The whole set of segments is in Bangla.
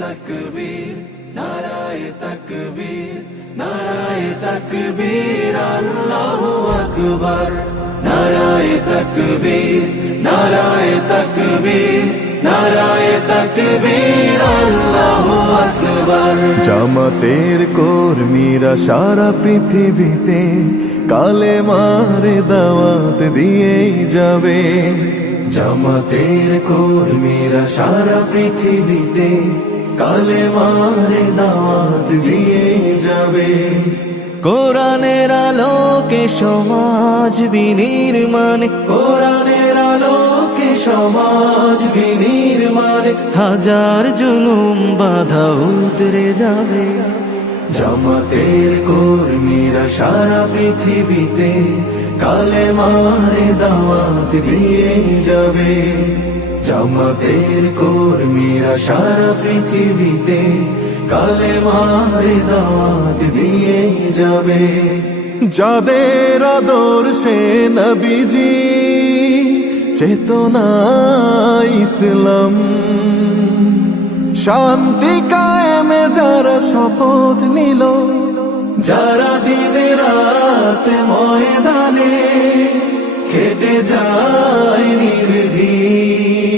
তাকবীর নারায়ে তাকবীর নারায়ে তাকবীর আল্লাহু আকবার নারায়ে তাকবীর নারায়ে তাকবীর নারায়ে তাকবীর আল্লাহু আকবার। জামাতের কর্মীরা সারা পৃথিবীতে কালেমার দাওয়াত দিয়েই যাবে। জামাতের কর্মীরা সারা পৃথিবীতে কালেমার দাওয়াত দিয়েই যাবে। কোরআনের আলোকে সমাজ বিনির্মাণ, কোরআনের আলোকে সমাজ বিনির্মাণ, হাজার জুলুম বাধা উতরে যাবে। জামাতের কর্মীরা সারা পৃথিবীতে কালেমার দাওয়াত দিয়ে যাবে। জামাতের কর্মীরা সারা পৃথিবীতে কালেমার দাওয়াত দিয়ে যাবে। যাদের আদর্শে নবীজি চেতনা ইসলাম, শান্তি কায়েমে যারা শপথ নিল, যারা দিনে রাত ময়দানে খেটে যায় নির্ভীক,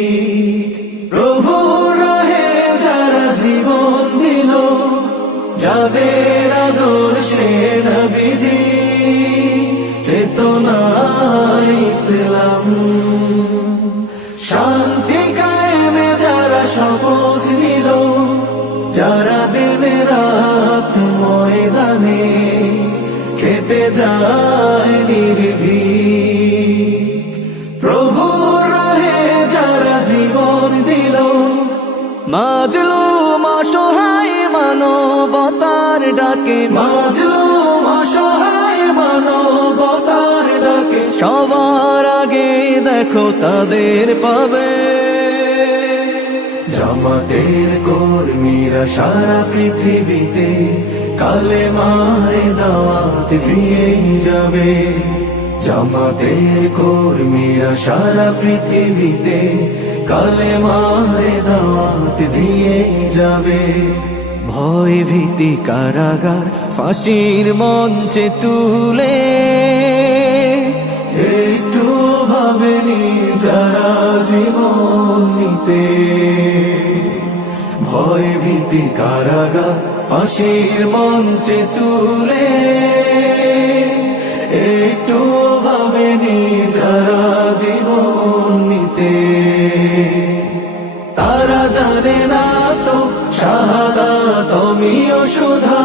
প্রভুর রাহে যারা জীবন দিল, যাদের আদর্শে নবীজি চেতনা ইসলাম, শান্তি কায়েমে যারা শপথ নিল, যারা দিনে রাত ময়দানে খেটে যায় নির্ভীক, প্রভুর রাহে যারা জীবন দিল, মাজলুম অসহায় মানবতার ডাকে, মাজলুম অসহায় মানবতার ডাকে, সবার আগে দেখো তাদের পাবে। জামাতের কর্মীরা সারা পৃথিবীতে কালেমার দাওয়াত দিয়ে যাবে। জামাতের কর্মীরা সারা পৃথিবীতে কালেমার দাওয়াত দিয়ে যাবে। ভয় ভীতি কারাগার ফাঁসির মঞ্চে তুলে, একটু ভাবেনি যারা জীবন নিতে, ভয় ভীতি কারাগার ফাঁসির মঞ্চে তুলে, একটু ভাবেনি যারা জীবন নিতে, তারা জানে না তো শাহাদাত আমিও সুধা।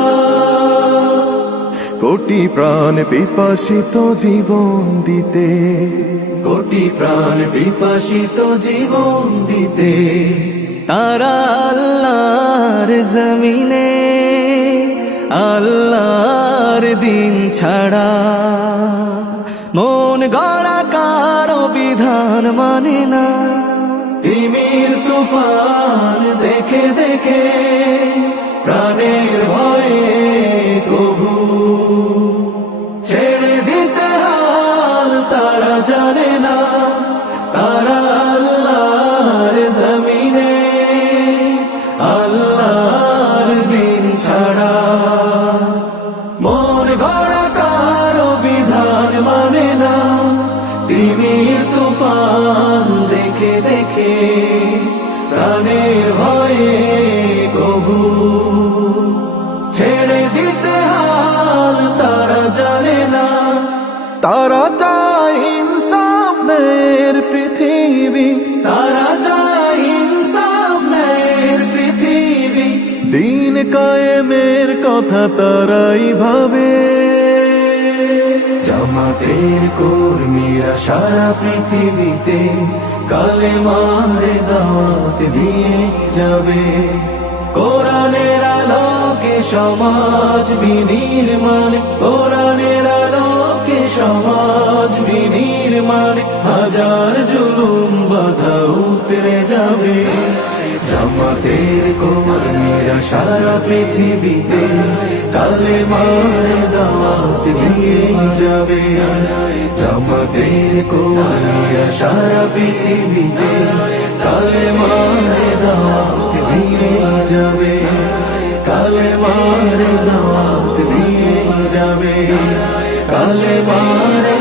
কোটি প্রাণ পিপাসিত জীবন দিতে, কোটি প্রাণ বিপাসিত জীবন দিতে, তারা আল্লাহর জমিনে আল্লাহর দিন ছাড়া মন গড়া কারো বিধান মানে না। তিমির তুফান দেখে দেখে প্রাণের ভয়ে কভু ছেড়ে দিতে হাল তারা জানে না। তারা আল্লাহর জমিনে আল্লাহর দিন ছাড়া মন গড়া কারো বিধান মানে না। তিমির তুফান দেখে দেখে প্রাণের ভয়ে কভু ছেড়ে দিতে হাল তারা জানে না। তারা চায় ইনসাফের পৃথিবী, তারা চায় ইনসাফের পৃথিবী, দিন কায়েমের কথা তারাই ভাবে। জামাতের কর্মীরা সারা পৃথিবীতে কালেমার দাওয়াত দিয়ে যাবে। কোরআনের আলোকে সমাজ বিনির্মাণ, কোরআনের আলোকে সমাজ বিনির্মাণ, হাজার জুলুম বাধা উতরে যাবে। জামাতের কর্মীরা সারা পৃথিবীতে কালেমার দাওয়াত দিয়ে যাবে। জামাতের কর্মীরা সারা পৃথিবীতে কালেমার দাওয়াত দিয়ে যাবে, কালেমার দাওয়াত দিয়ে যাবে, কালেমার